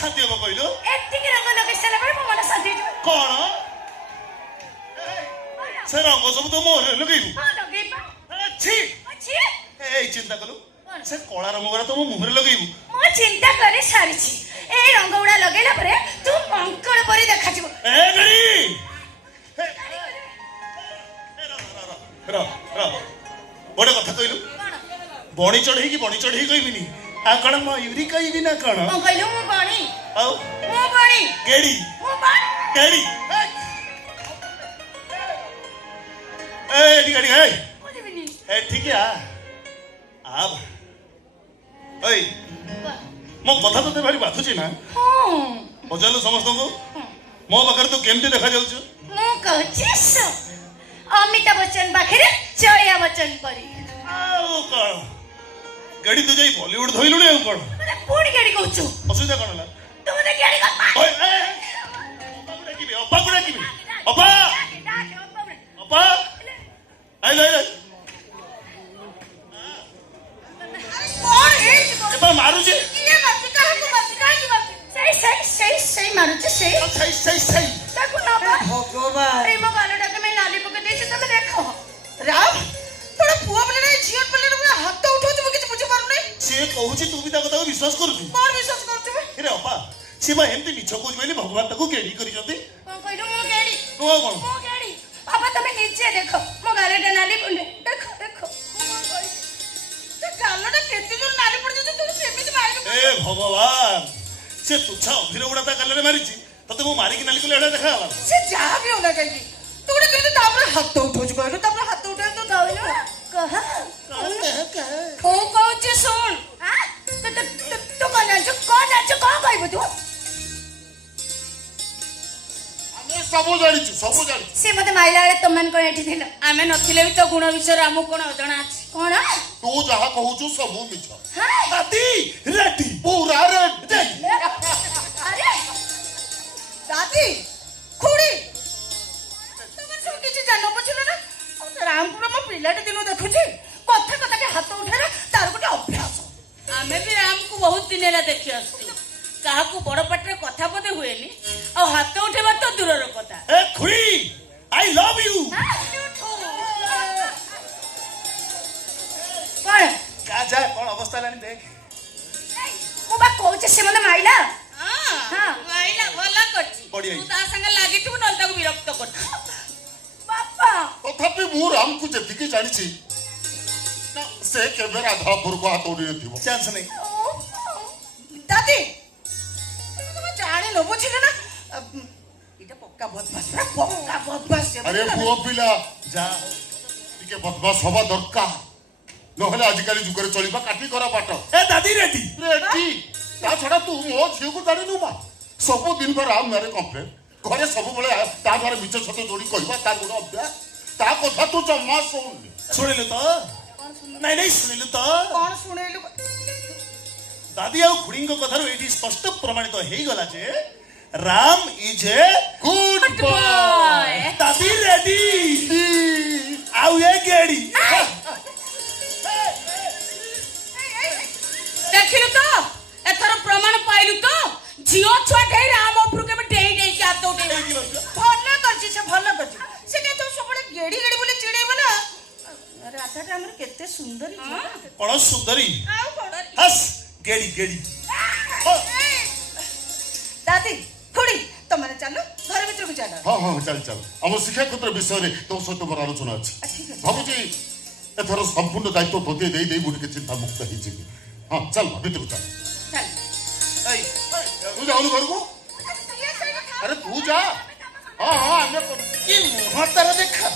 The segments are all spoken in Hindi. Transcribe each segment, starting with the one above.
शांति हम कहलु एतिक रंग लगे सारा पर मन शांति कौन से रंग सब तो मोर लगेबु हां लगेबा अच्छी अच्छी ए चिंता कलु से कला रंग गुरा तो मुहर लगेबु मो चिंता करे सारिछि ए रंग उडा लगेला परे तू मंकड़ परी देखा छिबो ए गरी रा बड़े कथा कहलु बणी चढ़ई कहबिनी आ कण मयूरी कहबी ना कण मो कहलु मो बणी आउ मो बणी गेड़ी मो बणी गेड़ी ए गाड़ी है बोलिबिनी ए ठीक है आ ओए मो कथा तो भारी बाथुची ना हां पचारलु समस्त को मो पाखर तू केमती देखा जाउछु मो कहछि सो अमिताभ बच्चन पाखरे जया बच्चन परी आउ कण गाड़ी तू जाई बॉलीवुड धइलु ने कण मने पूरी गाड़ी कहछु असुविधा कण ला तू मने गाड़ी कर ओए ए अप्पा गुडा की अप्पा अप्पा आई ले कौन है एबा मारू जे ये मत कह तू मत कह की बात सही मारू छे सही देखो ना बा भगवान अरे मो गालडा के मैं नाली पके देछि तमे देखो राम तोड़ा पुआ बोले नहीं जीवन बोले ना हाथ उठो तुम किछ बुझे पारु नहीं से कहूची तू भी ता कथा विश्वास करू कौन विश्वास करछु अरे अप्पा से बा एमती मिछ कहू बोली भगवान ताको केडी करी जंती कौन कहलु मो गाड़ी तो कोन मो गाड़ी पापा तमे नीचे देखो मो गालडा नाली बोले देखो तो गालडा केते दूर नाली पड़ जतो तू सेमिति मारिनु ए भगवान से तुच्छा अभिर उड़ा ता कलरे मारिची तते मो मारी की नाली को एडा देखा हला से जा भी होना कहीं तोड़े कहते तापर हाथ उठो छु कहलु तापर हाथ उठे तो कहलु कह को कहछ सुन हां तो कौन जाछ कौन कहबो तू ଆମେ ସବୁ ଜାଣିଛୁ से मते माइला रे तमन को एठी थिल आमे नथिले भी तो गुण विषय हमु कोन अजणा अछि कोन तू ଯାହା କହୁଛୁ ସବୁ ମିଛ हां दादी रेडी पूरा रेडी अरे दादी खुड़ी तमन सब किछ जानो बुझलो ना रामपुर म पिलाटे दिनो देखुची कथा के हाथ उठेला तार गोटे अभ्यास आमे भी राम को बहुत दिन ला देखि आछी काहा को बड़ पटरे कथा पदे हुएनी आ हाथ उठेबा तो दूरर कथा ए खुई आई लव यू कोन जा जा कौन अवस्था लानी देख मो बा कहछ से मते माइला हां हां आइला भला करछि बढिया तू ता संग लागितु नल ताको विरक्त कर बापा तथापि मु राम को जतिके जानिछि से केबे राधापुर को हाथ उड़ी नथिबो चांस नहीं दादी तुम जाने लो बुझिले ना इटा पक्का बदमाश अरे पुओ पिला जा टिके बदमाश हवा दरकार नहले आजिकाली जुगरे चलिबा काटी करा बाट ए दादी रेडी रेडी ता छडा तू मो झियो को जानि नु बा सब दिन पर राम मेरे कंप्लेन घरे सब बळे ता घर मिछ छोट जोडी कहबा तार गुण अभ्यास ता कथा तू जम्मा सुन सुनिलु तो नहीं सुनिलु तो कौन सुनेलु दादी आ खुड़ी को कथा एठी स्पष्ट प्रमाणित हेई गला जे Ram is a good boy दादी रेडी आउ ये गेड़ी देखिलु तो एथर प्रमाण पाइलु तो जियो छुआ ढेर राम उपरु के डेई के हाथ उठे भले करछि से भले करछि से के तो सबले गेड़ी बोले चिड़ेबो ना राधा टा हमर केते सुंदरी कौन सुंदरी आउ कोन हस गेड़ी दादी खुड़ी तमने चलो घर भीतर को चलो हां हां चल चल हम शिक्षा क्षेत्र विषय रे तो सहित मोर आलोचना अछि भाबुजी एथर संपूर्ण दायित्व तोते देई मुझे के चिंता मुक्त ही छी हां चल भीतर को चल ए तू जाऊ घर को अरे तू जा हां हां हम की मुंह तारा देखा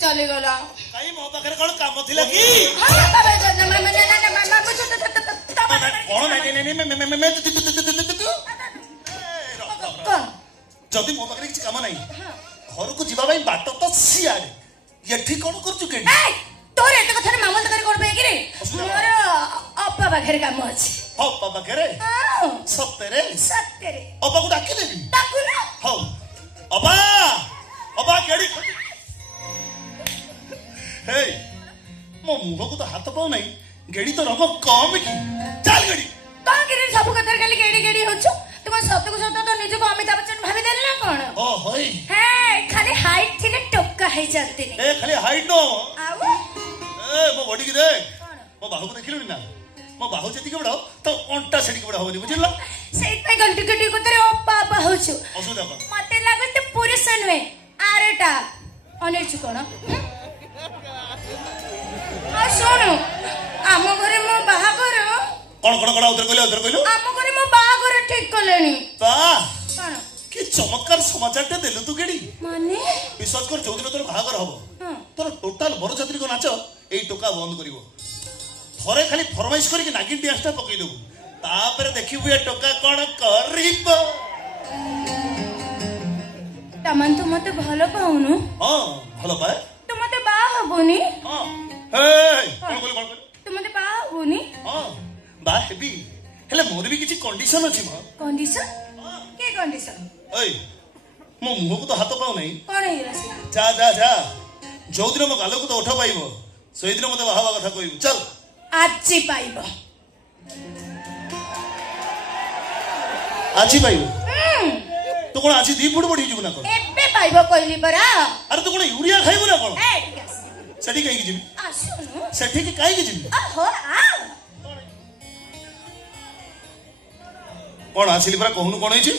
चली गला कहीं मो पाखरे कोन काम थिला की हां बाबा କଣ ଯଦି ମୋ ପାଖରେ କିଛି କାମ ନାହିଁ ଘରକୁ ଯିବା ପାଇଁ ବାଟ ତ ସିଆଡେ ଏଠି କଣ କରୁଛୁ କେଠି ତୋର ଏତେ କଥାରେ ମାମଲ ତରକାରୀ କଣ ପାଇଁ କିରେ ମୋର ଅପା ପାଖରେ କାମ ଅଛି ଅପା ପାଖରେ ସତରେ ସତରେ ଅପାକୁ ଡାକିଦେବି ଡାକୁନ ହଉ ଅପା ଅପା କେଡି ହେଇ ମୋ ମୁହଁକୁ ତ ହାତ ପାଉନାହିଁ ଗେଡି ତ ରଙ୍ଗ କମ କି ଚାଲ ଗେଡି କଣ କିରେ ସବୁ କଥାରେ ଖାଲି ଗେଡି ଗେଡି ହଉଛୁ ତୁମ ସତକୁ ସତ ତ ନିଜକୁ ଅମିତାଭ ବଚ୍ଚନ ଭାବିଦେଲି ନା କଣ ଓ ହଇ ହେ ଖାଲି ହାଇଟ୍ ଥିଲେ ଟୋକା ହେଇଯାନ୍ତିନି ଏ ଖାଲି ହାଇଟ୍ ନ ଆଉ ଏ ମୋ ବଡିକି ଦେख ମୋ ବାହୁକୁ ଦେଖିଲୁଣି ନା ମୋ ବାହୁ ଯେତିକି ବଡ ତ ଅଣ୍ଟା ସେତିକି ବଡ ହବନି ବୁଝିଲ ସେଇଥିପାଇଁ ଗଲି ଟିକେ ଟିକେ କଥାରେ ଅପା ଅପା ହଉଛୁ ଅସୁବିଧା କଣ ମତେ ଲାଗୁଛି ତୁ ପୁରୁଷ ନୁହେଁ ଆରଟା ଅନେଇଛୁ କଣ ଆଉ ଶୁଣୁ ଆମ ଘରେ ମୋ ବାହାଘର କଣ କଣ କଣ ଉତ୍ତର କହିଲୁ ଆମ ଘରେ ମୋ ବାହାଘର ଠିକ କଲେଣି ବାଃ କଣ କି ଚମତ୍କାର ସମାଚାରଟେ ଦେଲୁ ତୁ ଗେଡି ମାନେ ବିଶ୍ୱାସ କର ଯୋଉଦିନ ତୋର ବାହାଘର ହବ ତୋର ଟୋଟାଲ ବରଯାତ୍ରୀଙ୍କ ନାଚ ଏଇ ଟୋକା ବନ୍ଦ କରିବ ଥରେ ଖାଲି ଫରମାଇଶ କରିକି ନାଗିନ ଡ୍ୟାନ୍ସଟା ପକେଇଦେବୁ ତାପରେ ଦେଖିବୁ ଏ ଟୋକା କଣ କରିବ ତମନ୍ ତୁ ମତେ ଭଲ ପାଉନୁ ହଁ ଭଲ ପାଏ ତୁ ମତେ ବାହା ହବୁନି ହଁ ହେଇ କଣ କହିଲୁ ତୁ ମତେ ବାହା ହବୁନି ହଁ ବା ହେବି ହେଲେ ମୋର ବି କିଛି କଣ୍ଡିସନ ଅଛି ମ କଣ୍ଡିସନ କି କଣ୍ଡିସନ ଏଇ ମୋ ମୁହଁକୁ ତ ହାତ ପାଉନାହିଁ କଣ ହେଇଗଲା ସେ ଯା ଯା ଯା ଯୋଉଦିନ ମୋ ଗାଲକୁ ତ ଓଠ ପାଇବ ସେଇଦିନ ମତେ ବାହା ହବା କଥା କହିବୁ ଚାଲ ଆଜି ପାଇବ ଆଜି ପାଇବୁ ତୁ କଣ ଆଜି 2 ଫୁଟ ବଢିଯିବୁ ନା କଣ ଏବେ ପାଇବ କହିଲି ପରା ଆରେ ତୁ କଣ ୟୁରିଆ ଖାଇବୁ ନା କଣ ଏ ଟିକେ ଆସ ସେଠି କାହିଁକି ଯିବି ଆସୁନୁ ସେଠିକି କାହିଁକି ଯିବି ଓହୋ ଆ କଣ ଆସିଲି ପରା କହୁନୁ କଣ ହେଇଛି